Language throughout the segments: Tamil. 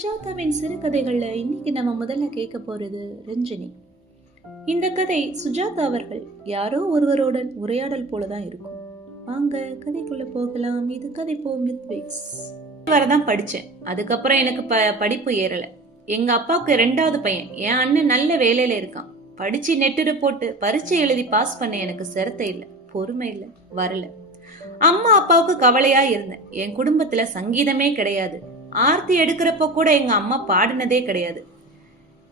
சுஜாதாவின் சிறுகதைகள்ல இன்னைக்கு நம்ம முதல்ல கேட்க போறது ரஞ்சினி. இந்த கதை சுஜாதா அவர்கள் யாரோ ஒருவருடன் உரையாடல் போலதான் இருக்கும். வாங்க கதைக்குள்ள போகலாம். இது கதை போம் வித் விக்ஸ். வரதான் படிச்சேன். அதுக்கப்புறம் எனக்கு படிப்பு ஏறல. எங்க அப்பாவுக்கு 2வது பையன், என் அண்ணன் நல்ல வேலையில இருக்கான். படிச்சு நெட்டுரு போட்டு பரீட்சை எழுதி பாஸ் பண்ண எனக்கு சிரத்தை இல்ல, பொறுமை இல்ல, வரல. அம்மா அப்பாவுக்கு கவலையா இருந்தேன். என் குடும்பத்துல சங்கீதமே கிடையாது. ஆர்த்தி எடுக்கிறப்ப கூட எங்க அம்மா பாடினதே கிடையாது.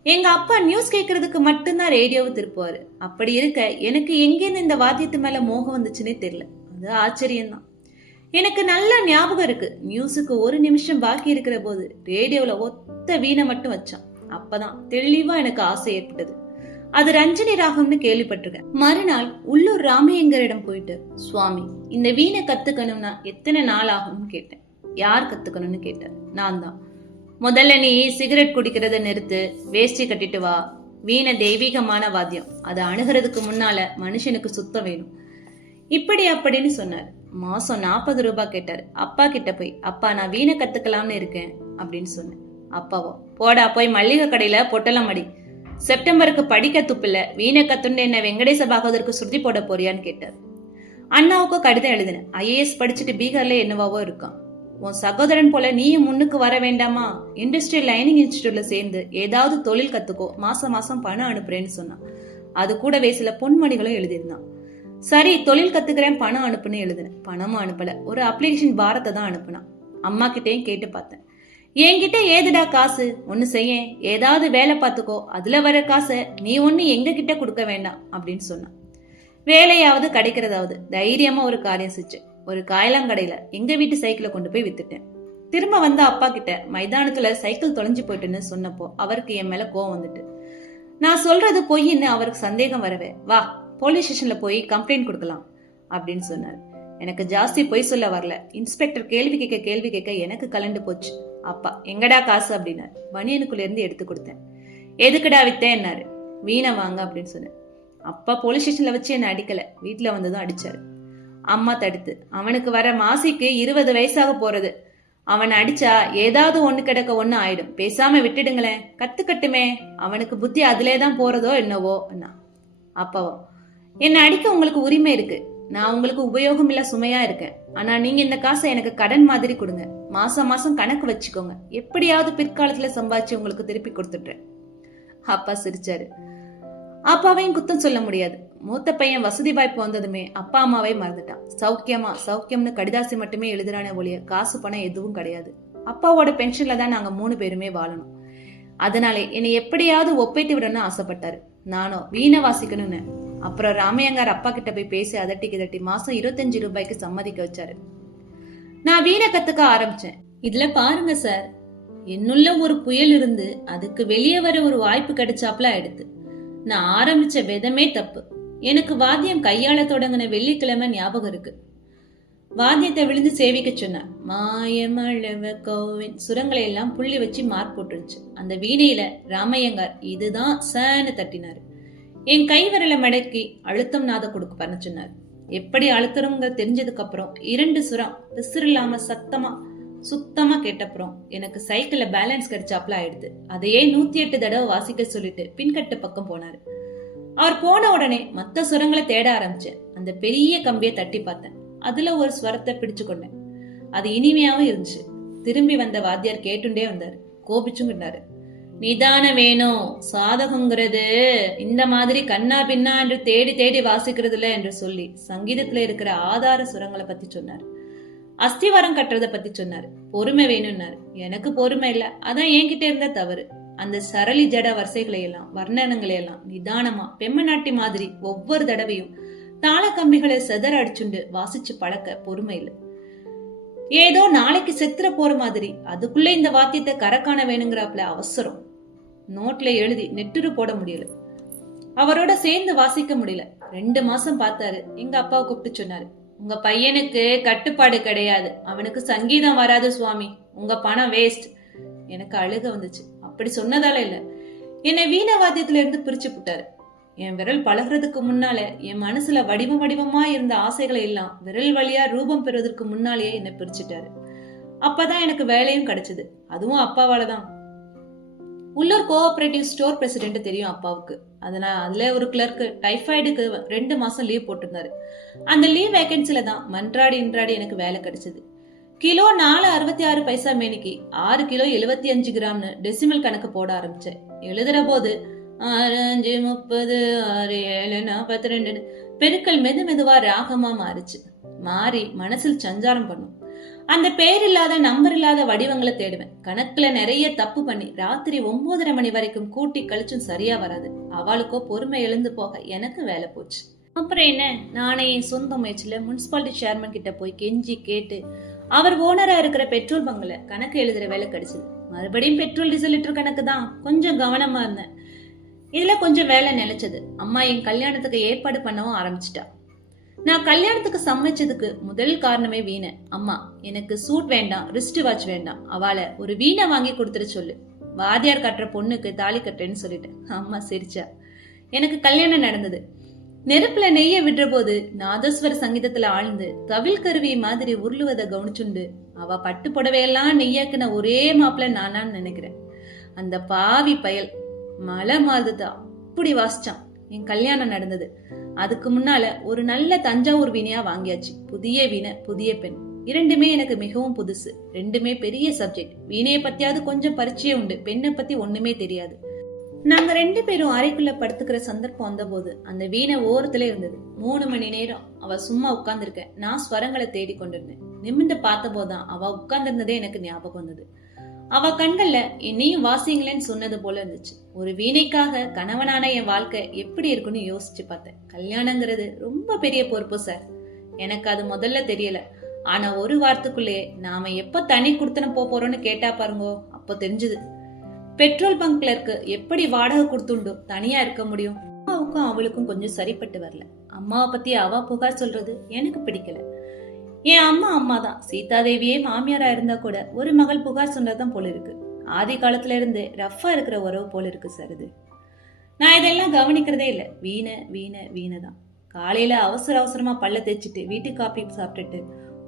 எங்க அப்பா நியூஸ் கேட்கறதுக்கு மட்டும்தான் ரேடியோவை திருப்புவாரு. அப்படி இருக்க எனக்கு எங்கேருந்து இந்த வாத்தியத்து மேல மோகம் வந்துச்சுன்னே தெரியல. அது ஆச்சரியம்தான். எனக்கு நல்ல ஞாபகம் இருக்கு. நியூஸுக்கு 1 நிமிஷம் பாக்கி இருக்கிற போது ரேடியோல ஒத்த வீணை மட்டும் வச்சான். அப்பதான் தெளிவா எனக்கு ஆசை ஏற்பட்டது. அது ரஞ்சினி ராகம்னு கேள்விப்பட்டிருக்கேன். மறுநாள் உள்ளூர் ராமையங்கரிடம் போயிட்டு, சுவாமி, இந்த வீணை கத்துக்கணும்னா எத்தனை நாள் ஆகும்னு கேட்டேன். யார் கத்துக்கணும்னு கேட்டார். நான் தான். முதல்ல நீ சிகரெட் குடிக்கிறத நிறுத்து, வேஷ்டி கட்டிட்டு வா. வீணை தெய்வீகமான வாத்தியம், அதை அணுகிறதுக்கு முன்னால மனுஷனுக்கு சுத்தம் வேணும். இப்படி அப்படின்னு சொன்னார். மாசம் 40 ரூபாய் கேட்டாரு. அப்பா கிட்ட போய், அப்பா நான் வீணை கத்துக்கலாம்னு இருக்கேன் அப்படின்னு சொன்னேன். அப்பாவோ, போடா போய் மல்லிகை கடையில பொட்டலம் அடி. செப்டம்பருக்கு படிக்க துப்பில்ல, வீணை கத்துன்னு என்ன வெங்கடேச பாகவதற்கு சுருதி போட போறியான்னு கேட்டார். அண்ணாவுக்கும் கடிதம் எழுதினேன். IAS படிச்சுட்டு பீகார்ல என்னவாவோ இருக்கான். உன் சகோதரன் போல நீயும் முன்னுக்கு வர வேண்டாமா? இண்டஸ்ட்ரியல் லைனிங் இன்ஸ்டிடியூட்ல சேர்ந்து ஏதாவது தொழில் கத்துக்கோ, மாசம் மாசம் பணம் அனுப்புறேன்னு சொன்னான். அது கூடவே சில பொன்மணிகளும் எழுதியிருந்தான். சரி தொழில் கத்துக்கிறேன், பணம் அனுப்புன்னு எழுதினேன். பணமும் அனுப்பல. ஒரு அப்ளிகேஷன் பாரத்தை தான் அனுப்புனான். அம்மா கிட்டேயும் கேட்டு பார்த்தேன். என்கிட்ட ஏதுடா காசு, ஒன்னு செய்ய, ஏதாவது வேலை பார்த்துக்கோ, அதுல வர காசை நீ ஒன்னு எங்க கிட்ட கொடுக்க வேண்டாம் அப்படின்னு சொன்னான். வேலையாவது கிடைக்கிறதாவது தைரியமா ஒரு காரியம் செஞ்சு ஒரு காயலாங்கடையில எங்க வீட்டு சைக்கிளை கொண்டு போய் வித்துட்டேன். திரும்ப வந்த அப்பா கிட்ட மைதானத்துல சைக்கிள் தொலைஞ்சு போயிட்டுன்னு சொன்னப்போ அவருக்கு என் மேல கோவம் வந்துட்டு, நான் சொல்றது பொய்ன்னு அவருக்கு சந்தேகம் வரவே, வா போலீஸ் ஸ்டேஷன்ல போய் கம்ப்ளைண்ட் கொடுக்கலாம் அப்படின்னு சொன்னார். எனக்கு ஜாஸ்தி பொய் சொல்ல வரல. இன்ஸ்பெக்டர் கேள்வி கேட்க எனக்கு கலண்டு போச்சு. அப்பா, எங்கடா காசு அப்படின்னாரு. பனியனுக்குள்ள இருந்து எடுத்து கொடுத்தேன். எதுக்குடா வித்தேன்னாரு. வீணை வாங்க அப்படின்னு சொன்னேன். அப்பா போலீஸ் ஸ்டேஷன்ல வச்சு என்ன அடிக்கல, வீட்டுல வந்துதான் அடிச்சாரு. அம்மா தடுத்து, அவனுக்கு வர மாசிக்கு 20 வயசாக போறது, அவன் அடிச்சா ஏதாவது ஒண்ணு கிடக்க ஒண்ணு ஆயிடும், பேசாம விட்டுடுங்களேன், கத்துக்கட்டுமே, அவனுக்கு புத்தி அதுலேதான் போறதோ என்னவோ. அண்ணா. அப்பாவோ, என்ன அடிக்க உங்களுக்கு உரிமை இருக்கு, நான் உங்களுக்கு உபயோகம் இல்ல, சுமையா இருக்கேன். ஆனா நீங்க இந்த காசை எனக்கு கடன் மாதிரி கொடுங்க, மாசம் மாசம் கணக்கு வச்சுக்கோங்க, எப்படியாவது பிற்காலத்துல சம்பாதிச்சு உங்களுக்கு திருப்பி கொடுத்துட்டேன். அப்பா சிரிச்சாரு. அப்பாவையும் குத்தம் சொல்ல முடியாது. மூத்த பையன் வசதி வாய்ப்பு வந்ததுமே அப்பா அம்மாவை மறந்துட்டான். சௌக்கியம்னு கடிதாசி மட்டுமே எழுதுறானே ஒழிய காசு பணம் எதுவும் கிடையாது. அப்பாவோட பென்ஷன்ல தான் நாங்க 3 பேருமே வாழணும். அதனாலே என்னை எப்படியாவது ஒப்பேத்தி விடணும்னு ஆசைப்பட்டாரு. நானும் வீணை வாசிக்கணும்னு. அப்புறம் ராமையங்கார் அப்பா கிட்ட போய் பேசி அதட்டி மாசம் 25 ரூபாய்க்கு சம்மதிக்க வச்சாரு. நான் வீணை கத்துக்க ஆரம்பிச்சேன். இதுல பாருங்க சார், என்னுள்ள ஒரு புயல் இருந்து அதுக்கு வெளியே வர ஒரு வாய்ப்பு கிடைச்சாப்ல ஆயிடுது. நான் ஆரம்பிச்ச விதமே தப்பு. எனக்கு வாத்தியம் கையாள தொடங்கின வெள்ளிக்கிழமை ஞாபகம் இருக்கு. வாத்தியத்தை விழுந்து சேவிக்க சொன்னார். மாயமளவ கோவின் சுரங்களை எல்லாம் புள்ளி வச்சு மார்க் போட்டுருச்சு. அந்த வீணையில ராமையங்கார் இதுதான் சன்னு தட்டினாரு. என் கை விரலை மடக்கி அழுத்தம் நாத கொடுக்க பண்ண சொன்னார். எப்படி அழுத்தணுங்க தெரிஞ்சதுக்கு அப்புறம் 2 சுரம் பிசுறு இல்லாம சுத்தமா கேட்டப்புறம் எனக்கு சைக்கிள்ல பேலன்ஸ் கிடைச்சாப்ல ஆயிடுது. அதையே 108 தடவை வாசிக்க சொல்லிட்டு பின்கட்டு பக்கம் போனாரு. அவர் போன உடனே மத்த சுரங்களை தேட ஆரம்பிச்சேன். அந்த பெரிய கம்பியை தட்டி பார்த்தேன். அதுல ஒரு ஸ்வரத்தை பிடிச்சு கொண்டேன். அது இனிமையாவும் இருந்துச்சு. திரும்பி வந்த வாத்தியார் கேட்டுண்டே வந்தாரு. கோபிச்சும் கிட்டாரு. நிதானம் வேணும், சாதகங்கிறது இந்த மாதிரி கண்ணா பின்னா என்று தேடி வாசிக்கிறதுல என்று சொல்லி சங்கீதத்துல இருக்கிற ஆதார சுரங்களை பத்தி சொன்னார். அஸ்திவாரம் கட்டுறத பத்தி சொன்னாரு. பொறுமை வேணும்னாரு. எனக்கு பொறுமை இல்ல, அதான் என்கிட்ட இருந்த தவறு. அந்த சரளி ஜட வரிசைகளை எல்லாம் வர்ணனங்களை எல்லாம் நிதானமா பெம்மநாட்டி மாதிரி ஒவ்வொரு தடவையும் தாள கம்பிகளை செதற அடிச்சுண்டு வாசிச்சு பழக்க பொறுமை இல்லை. ஏதோ நாளைக்கு செத்துற போற மாதிரி அதுக்குள்ள இந்த வாத்தியத்தை கரக்காண வேணுங்கிறாப்ல அவசரம். நோட்ல எழுதி நெட்டுரு போட முடியல. அவரோட சேர்ந்து வாசிக்க முடியல. 2 மாசம் பார்த்தாரு. எங்க அப்பாவை கூப்பிட்டு சொன்னாரு, உங்க பையனுக்கு கட்டுப்பாடு கிடையாது, அவனுக்கு சங்கீதம் வராது சுவாமி, உங்க பணம் வேஸ்ட். எனக்கு அழுக வந்துச்சு. அப்படி சொன்னதால இல்ல, என்னை வீணை வாத்தியத்துல இருந்து பிரிச்சு புட்டாரு. என் விரல் பழகிறதுக்கு முன்னால என் மனசுல வடிவமா இருந்த ஆசைகளை எல்லாம் விரல் வழியா ரூபம் பெறுவதற்கு முன்னாலேயே என்னை பிரிச்சுட்டாரு. அப்பதான் எனக்கு வேலையும் கிடைச்சது. அதுவும் அப்பாவாலதான். உள்ளூர் கோஆபரேட்டிவ் ஸ்டோர் பிரசிடென்ட் தெரியும் அப்பாவுக்கு. அதுல ஒரு கிளர்க்கு டைஃபாய்டுக்கு 2 மாசம் லீவ் போட்டிருந்தாரு. அந்த லீவ் வேகன்சில தான் மன்றாடி எனக்கு வேலை கிடைச்சது. கிலோ 4.66 பைசா மேனிக்கு 6 கிலோ 75 கிராம்னு டெசிமல் கணக்கு போட ஆரம்பிச்சேன். எழுதுற போது 6 5 30 6 7 42 பெருக்கள் மெதுவா ராகமா மாறி மனசில் சஞ்சாரம் பண்ணும். அந்த பேர் இல்லாத நம்பர் இல்லாத வடிவங்களை தேடுவேன். கணக்குல நிறைய தப்பு பண்ணி ராத்திரி 9:30 மணி வரைக்கும் கூட்டி கழிச்சும் சரியா வராது. அவளுக்கோ பொறுமை எழுந்து போக எனக்கு வேலை போச்சு. அப்புறம் என்ன, நானே என் சொந்த முயற்சியில முனிசிபாலிட்டி சேர்மன் கிட்ட போய் கெஞ்சி கேட்டு அவர் ஓனரா இருக்கிற பெட்ரோல் பங்க்ல கணக்கு எழுதுற வேலை கிடைச்சது. மறுபடியும் பெட்ரோல் டீசல் லிட்டர் கணக்கு தான். கொஞ்சம் கவனமா இருந்தேன். இதுல கொஞ்சம் வேலை நிலைச்சது. அம்மா என் கல்யாணத்துக்கு ஏற்பாடு பண்ணவும் ஆரம்பிச்சிட்டா. நான் கல்யாணத்துக்கு சமைச்சதுக்கு முதல் காரணமே வீணை. அம்மா, எனக்கு சூட் வேண்டாம், ரிஸ்ட் வாட்ச் வேண்டாம், அவளை ஒரு வீணை வாங்கி கொடுத்துட சொல்லு. வாதியார் கட்டுற பொண்ணுக்கு தாலி கட்டுறேன்னு சொல்லிட்டேன். அம்மா சிரிச்சா. எனக்கு கல்யாணம் நடந்தது. நெருப்புல நெய்ய விடுற போது நாதஸ்வர சங்கீதத்துல ஆழ்ந்து தவில் கருவி மாதிரி உருளுவதை கவனிச்சுண்டு அவ பட்டு புடவையெல்லாம் நெய்யாக்குன ஒரே மாப்பிள்ள நானான்னு நினைக்கிறேன். அந்த பாவி பயல் மலை மாறுதா அப்படி வாசிச்சான். என் கல்யாணம் நடந்தது. அதுக்கு முன்னால ஒரு நல்ல தஞ்சாவூர் வீணையா வாங்கியாச்சு. புதிய வீணை, புதிய பெண், இரண்டுமே எனக்கு மிகவும் புதுசு. ரெண்டுமே பெரிய சப்ஜெக்ட். வீணையை பத்தியாவது கொஞ்சம் பரிச்சயம் உண்டு, பெண்ணை பத்தி ஒண்ணுமே தெரியாது. நாங்க 2 பேரும் அறைக்குள்ள படுத்துக்கிற சந்தர்ப்பம் வந்த போது அந்த வீணை ஓரத்துல இருந்தது. 3 மணி நேரம் அவ சும்மா உட்கார்ந்துருக்க. நான் ஸ்வரங்களை தேடி கொண்டிருந்தேன். நிமிர்ந்து பார்த்த போதான் அவ உட்கார்ந்திருந்ததே எனக்கு ஞாபகம் வந்தது. அவ கண்கள்ல என்னையும் வாசிங்களேன்னு சொன்னது போல இருந்துச்சு. ஒரு வீணைக்காக கணவனான என் வாழ்க்கை எப்படி இருக்குன்னு யோசிச்சு பார்த்தேன். கல்யாணங்கிறது ரொம்ப பெரிய பொறுப்பு சார். எனக்கு அது முதல்ல தெரியல. ஆனா ஒரு வாரத்துக்குள்ளே நாம எப்ப தனி குடுத்தன போறோம்னு கேட்டா பாருங்கோ, அப்போ தெரிஞ்சது. பெட்ரோல் பங்க் கிளர்க்கு எப்படி வாடகை கொடுத்துண்டோ தனியா இருக்க முடியும். அம்மாவுக்கும் அவளுக்கும் கொஞ்சம் சரிப்பட்டு வரல. அம்மாவை பத்தி அவ புகார் சொல்றது எனக்கு பிடிக்கல. என் அம்மா தான். சீதாதேவியே மாமியாரா இருந்தா கூட ஒரு மகள் புகார் சொன்னதான் போல இருக்கு. ஆதி காலத்துல இருந்து ரஃபா இருக்கிற உறவு போல இருக்கு சார் இது. நான் இதெல்லாம் கவனிக்கிறதே இல்லை. வீணை தான். காலையில அவசரமா பல்ல தேய்ச்சிட்டு வீட்டு காப்பி சாப்பிட்டுட்டு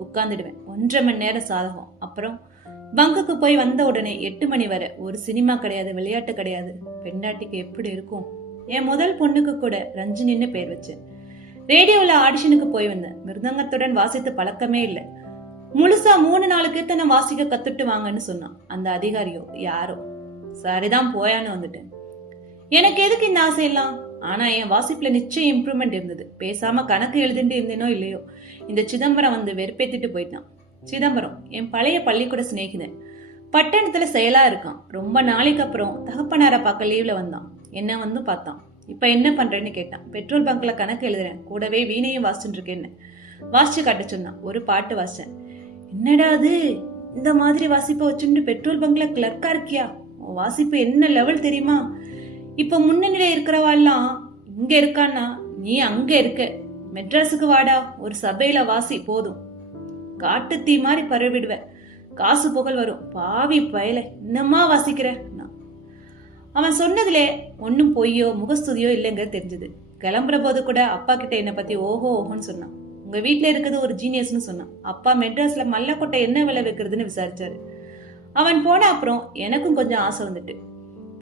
உட்கார்ந்துடுவேன். 1.5 மணி நேரம் சாதகம். அப்புறம் பங்குக்கு போய் வந்த உடனே 8 மணி வரை ஒரு சினிமா கிடையாது, விளையாட்டு கிடையாது. பெண்டாட்டிக்கு எப்படி இருக்கும்? என் முதல் பொண்ணுக்கு கூட ரஞ்சினின்னு பேர் வச்சேன். ரேடியோல ஆடிஷனுக்கு போய் வந்தேன். மிருதங்கத்துடன் வாசித்து பழக்கமே இல்லை. முழுசா 3-4 கீர்த்தனை வாசிக்க கத்துட்டு வாங்கன்னு சொன்னான் அந்த அதிகாரியோ யாரோ. சரிதான் போயான்னு வந்துட்டேன். எனக்கு எதுக்கு இந்த ஆசையெல்லாம்? ஆனா என் வாசிப்புல நிச்சயம் இம்ப்ரூவ்மெண்ட் இருந்தது. பேசாம கணக்கு எழுதிட்டு இருந்தேனோ இல்லையோ, இந்த சிதம்பரம் வந்து வெறுப்பேத்திட்டு போயிட்டான். சிதம்பரம் என் பழைய பள்ளிக்கூட சிநேகிதன். பட்டணத்துல செயலா இருக்கான். ரொம்ப நாளைக்கு அப்புறம் தகப்பனார பார்க்க லீவ்ல வந்தான். என்ன வந்து பார்த்தான். இப்ப என்ன பண்றேன்னு கேட்டான். பெட்ரோல் பங்க்ல கணக்கு எழுதுறேன், கூடவே வீணையும் வாசிச்சுட்டு இருக்கேன்னு வாசிச்சு காட்ட சொன்னான். ஒரு பாட்டு வாசிச்சேன். என்னடா அது, இந்த மாதிரி வாசிப்பை வச்சுட்டு பெட்ரோல் பங்க்ல கிளர்க்கா இருக்கியா? வாசிப்பு என்ன லெவல் தெரியுமா? இப்ப முன்னணியில இருக்கிறவாள்லாம் இங்க இருக்கான்னா நீ அங்க இருக்க. மெட்ராஸுக்கு வாடா, ஒரு சபையில வாசி போதும். காட்டு தீ மாதிரி பரவிடுவ, காசு புகழ் வரும். பாவி பயல, இன்னமா வாசிக்கிற? அவன் சொன்னதுல ஒன்னும் பொய்யோ முகஸ்துதியோ இல்லைங்கிறது தெரிஞ்சது. கிளம்புற போது கூட அப்பா கிட்ட என்னை பத்தி ஓஹோன்னு சொன்னான். உங்க வீட்டுல இருக்கிறது ஒரு ஜீனியஸ்னு சொன்னான். அப்பா மெட்ராஸ்ல மல்லக்கொட்டை என்ன விலை வைக்கிறதுன்னு விசாரிச்சாரு. அவன் போன அப்புறம் எனக்கும் கொஞ்சம் ஆசை வந்துட்டு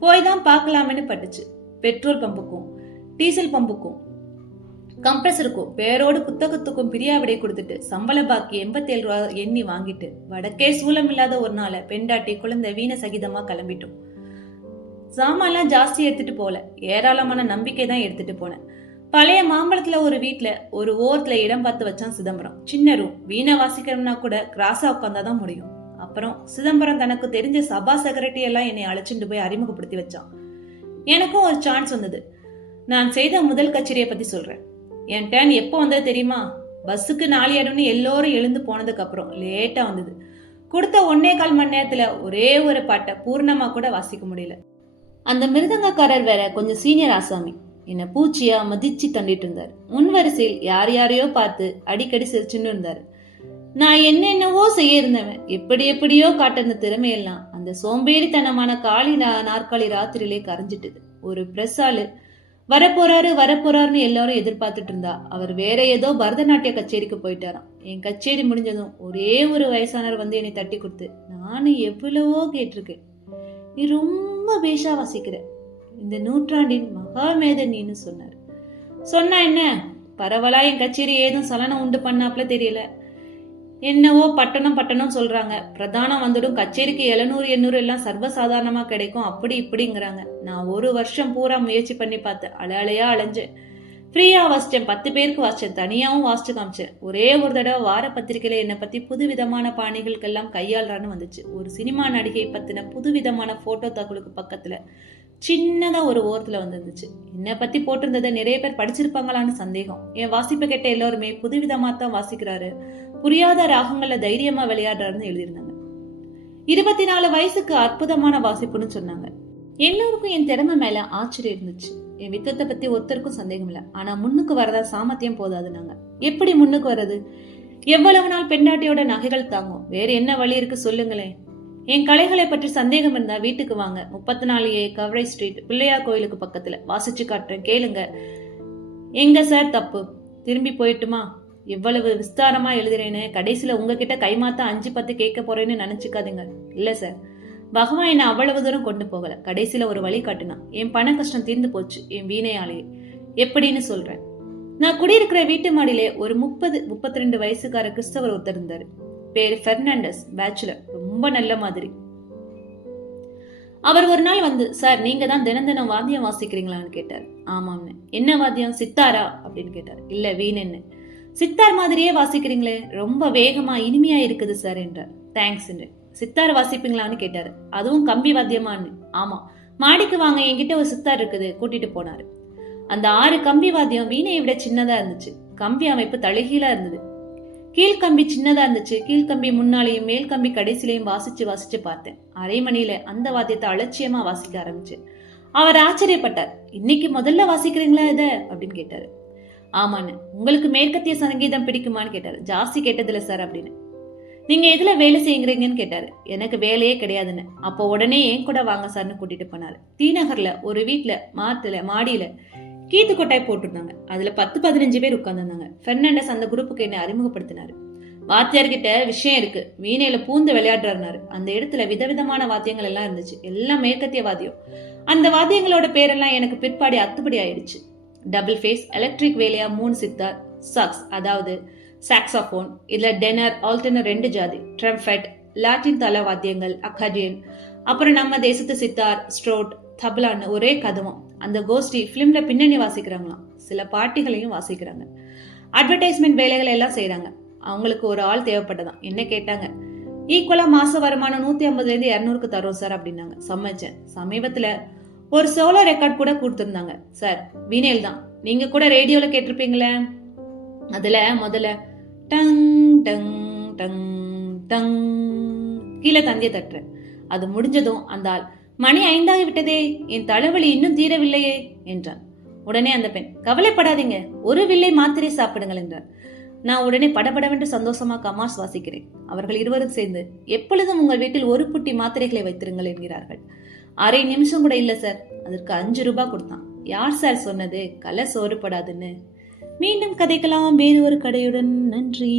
போய் தான் பார்க்கலாமேன்னு பட்டுச்சு. பெட்ரோல் பம்புக்கும் டீசல் பம்புக்கும் கம்ப்ரஸருக்கும் பேரோடு புத்தகத்துக்கும் பிரியாவிடை கொடுத்துட்டு சம்பள பாக்கி 87 ரூபா எண்ணி வாங்கிட்டு வடக்கே சூலம் இல்லாத ஒரு நாள பெண்டாட்டி குழந்தை வீண சகிதமா கிளம்பிட்டோம். சாமான்லாம் ஜாஸ்தி எடுத்துட்டு போல, ஏராளமான நம்பிக்கை தான் எடுத்துட்டு போனேன். பழைய மாம்பழத்துல ஒரு வீட்டுல ஒரு ஓரத்துல இடம் பார்த்து வச்சான் சிதம்பரம். சின்ன ரூம். வீணை வாசிக்கிறோம்னா கூட கிராஸா உட்காந்தாதான் முடியும். அப்புறம் சிதம்பரம் தனக்கு தெரிஞ்ச சபா செக்ரட்டரி எல்லாம் என்னை அழைச்சிட்டு போய் அறிமுகப்படுத்தி வச்சான். எனக்கும் ஒரு சான்ஸ் வந்தது. நான் செய்த முதல் கச்சேரியை பத்தி சொல்றேன். என் டேர்ன் எப்போ வந்தது தெரியுமா? பஸ்ஸுக்கு 4 இடம்னு எல்லோரும் எழுந்து போனதுக்கு அப்புறம் லேட்டா வந்தது. கொடுத்த 1.25 மணி நேரத்துல ஒரே ஒரு பாட்டை பூர்ணமா கூட வாசிக்க முடியல. அந்த மிருதங்கக்காரர் வேற கொஞ்சம் சீனியர் ஆசாமி. என்ன பூச்சியா மதிச்சு தண்டிட்டு இருந்தாரு. முன் வரிசையில் யாரையோ பார்த்து அடிக்கடி சிரிச்சுன்னு இருந்தாரு. நான் என்னென்னவோ செய்ய இருந்தவன், எப்படியோ காட்டிருந்த திறமையெல்லாம் அந்த சோம்பேறித்தனமான காலி நாற்காலி ராத்திரியிலே கரைஞ்சிட்டுது. ஒரு பிரஸ் ஆளு வரப்போறாருன்னு எல்லாரும் எதிர்பார்த்துட்டு இருந்தா. அவர் வேற ஏதோ பரதநாட்டிய கச்சேரிக்கு போயிட்டாராம். என் கச்சேரி முடிஞ்சதும் ஒரே ஒரு வயசானவர் வந்து என்னை தட்டி கொடுத்து, நானும் எவ்வளவோ கேட்டிருக்கேன், நீ ரொம்ப பேஷா வாசிக்கிற, இந்த நூற்றாண்டின் மகாமேதனின்னு சொன்னார். சொன்னா என்ன, பரவலா என் கச்சேரி ஏதும் சலனம் உண்டு பண்ணாப்ல தெரியல. என்னவோ பட்டணம் சொல்றாங்க, பிரதானம் வந்துடும், கச்சேரிக்கு 700-800 எல்லாம் சர்வசாதாரணமா கிடைக்கும், அப்படி இப்படிங்கிறாங்க. நான் 1 வருஷம் பூரா முயற்சி பண்ணி பார்த்தேன், அலையா அலைஞ்சேன். ஃப்ரீயா வாசிச்சேன், 10 பேருக்கு வாசிச்சேன், தனியாவும் வாசிச்சு காமிச்சேன். ஒரே ஒரு தடவை வார பத்திரிகையில என்னை பத்தி புதுவிதமான பாணிகளுக்கெல்லாம் கையாளுறான்னு வந்துச்சு. ஒரு சினிமா நடிகை பத்தின புதுவிதமான போட்டோ தகவலுக்கு பக்கத்துல சின்னதா ஒரு ஓரத்துல வந்துருந்துச்சு. என்னை பத்தி போட்டிருந்ததை நிறைய பேர் படிச்சிருப்பாங்களான்னு சந்தேகம். என் வாசிப்பை கேட்ட எல்லாருமே புதுவிதமா தான் வாசிக்கிறாரு, புரியாத ராகங்கள்ல தைரியமா விளையாடுறாருன்னு எழுதியிருந்தாங்க. 24 வயசுக்கு அற்புதமான வாசிப்புன்னு சொன்னாங்க. எல்லோருக்கும் என் திறமை மேல ஆச்சரியம் இருந்துச்சு. என் வித்தத்தை பத்தி ஒருத்தருக்கும் சந்தேகம் இல்ல. ஆனா முன்னுக்கு வரதா சாமர்த்தியம் போதாதுனாங்க. எப்படி முன்னுக்கு வர்றது? எவ்வளவு நாள் பெண்டாட்டியோட நகைகள் தாங்கும்? வேற என்ன வழி இருக்கு சொல்லுங்களேன். என் கலைகளை பற்றி சந்தேகம் இருந்தா வீட்டுக்கு வாங்க, 34A கவரேஜ் ஸ்ட்ரீட், பிள்ளையார் கோயிலுக்கு பக்கத்துல, வாசிச்சு காட்டுறேன், கேளுங்க. எங்க சார் தப்பு? திரும்பி போயிட்டுமா? எவ்வளவு விஸ்தாரமா எழுதுறேன்னு கடைசியில உங்ககிட்ட கைமாத்தா 5-10 கேட்க போறேன்னு நினைச்சுக்காதீங்க. இல்ல சார், பகவான் என்ன அவ்வளவு தூரம் கொண்டு போகல. கடைசியில ஒரு வழி காட்டினான். என் பண கஷ்டம் தீர்ந்து போச்சு, என் வீணையாலேயே. எப்படின்னு சொல்றேன். நான் குடியிருக்கிற வீட்டு மாடியிலே ஒரு 30-32 வயசுக்கார கிறிஸ்தவர் ஒருத்தர் இருந்தாரு. பேரு பெர்னாண்டஸ், பேச்சுலர், ரொம்ப நல்ல மாதிரி. அவர் ஒரு நாள் வந்து, சார் நீங்க தான் தினம் வாத்தியம் வாசிக்கிறீங்களான்னு கேட்டார். ஆமாம்னு. என்ன வாத்தியம்? சித்தாரா அப்படின்னு கேட்டார். இல்ல, வீணன்னு. சித்தார் மாதிரியே வாசிக்கிறீங்களே, ரொம்ப வேகமா இனிமையா இருக்குது சார் என்றார். தேங்க்ஸ். சித்தார் வாசிப்பீங்களான்னு கேட்டாரு. அதுவும் கம்பி வாத்தியமான்னு. ஆமா, மாடிக்கு வாங்க, என்கிட்ட ஒரு சித்தார் இருக்குது, கூட்டிட்டு போனாரு. அந்த 6 கம்பி வாத்தியம் வீணையை விட சின்னதா இருந்துச்சு. கம்பி அமைப்பு தலைகீழா இருந்தது. கீழ்கம்பி சின்னதா இருந்துச்சு. கீழ்கம்பி முன்னாலேயும் மேல் கம்பி கடைசிலையும் வாசிச்சு பார்த்தேன். அரை மணியில அந்த வாத்தியத்தை அலட்சியமா வாசிக்க ஆரம்பிச்சேன். அவர் ஆச்சரியப்பட்டார். இன்னைக்கு முதல்ல வாசிக்கிறீங்களா இத அப்படின்னு கேட்டாரு. ஆமான்னு. உங்களுக்கு மேற்கத்திய சங்கீதம் பிடிக்குமான்னு கேட்டாரு. ஜாஸ்தி கேட்டதில்ல சார் அப்படின்னு. நீங்க எதுல வேலை செய்யுறீங்கன்னு கேட்டாரு. எனக்கு வேலையே கிடையாதுன்னு. அப்போ உடனே என் கூட வாங்க சார்னு கூட்டிட்டு போனாரு. தீநகர்ல ஒரு வீட்டுல மாடியில கீத்து கொட்டாய் போட்டிருந்தாங்க. அதுல 10-15 பேர் உட்கார்ந்துருந்தாங்க. பெர்னாண்டஸ் அந்த குரூப்புக்கு என்ன அறிமுகப்படுத்தினாரு. வாத்தியார்கிட்ட விஷயம் இருக்கு, வீணையில பூந்து விளையாடுறாரு. அந்த இடத்துல விதவிதமான வாத்தியங்கள் எல்லாம் இருந்துச்சு. எல்லாம் மேற்கத்திய வாத்தியம். அந்த வாத்தியங்களோட பேரெல்லாம் எனக்கு பிற்பாடி அத்துப்படி ஆயிடுச்சு. டபுள் ஃபேஸ், எலக்ட்ரிக் வேலையா 3 சித்தார், சாக்ஸ் அதாவது சாக்ஸாபோன், இதுல டெனர், ஆல்டர்னர் 2 ஜாதி, ட்ரம்பெட், லாட்டின் தல வாத்தியங்கள், அக்கார்டியன், அப்புறம் நம்ம தேசத்து சித்தார், ஸ்ட்ரோட், தபலான்னு ஒரே கதவம். அந்த கோஷ்டி பிலிம்ல பின்னணி வாசிக்கிறாங்களாம், சில பாட்டிகளையும் வாசிக்கிறாங்க. அட்வர்டைஸ்மெண்ட் வேலைகளை எல்லாம் செய்யறாங்க. அவங்களுக்கு ஒரு ஆள் தேவைப்பட்டதான். என்ன கேட்டாங்க. ஈக்குவலா மாச வருமானம் 150-200 தரோம் சார் அப்படின்னாங்க. சமைச்சேன். சமீபத்துல ஒரு சோலோ ரெக்கார்ட் கூட கொடுத்திருந்தாங்க. சார் வீணேல் தான், நீங்க கூட ரேடியோல கேட்டிருப்பீங்களே. அதுல முதல்ல டங் டங் டங் டங் கீழே தந்திய தட்டுறேன். அது முடிஞ்சதும் அந்த ஆள், மணி 5 ஆகிவிட்டதே, என் தலைவலி இன்னும் தீரவில்லையே என்றான். உடனே அந்த பெண், கவலைப்படாதீங்க, ஒரு வில்லை மாத்திரை சாப்பிடுங்கள் என்றார். நான் உடனே படபடவென்று சந்தோஷமா கமாஸ் வாசிக்கிறேன். அவர்கள் இருவரும் சேர்ந்து, எப்பொழுதும் உங்கள் வீட்டில் ஒரு புட்டி மாத்திரைகளை வைத்திருங்கள் என்கிறார்கள். அரை நிமிஷம் கூட இல்ல சார், அதற்கு 5 ரூபாய் கொடுத்தான். யார் சார் சொன்னது கலை சோறுபடாதுன்னு? மீண்டும் கதைக்கலாம் வேறு ஒரு கடையுடன். நன்றி.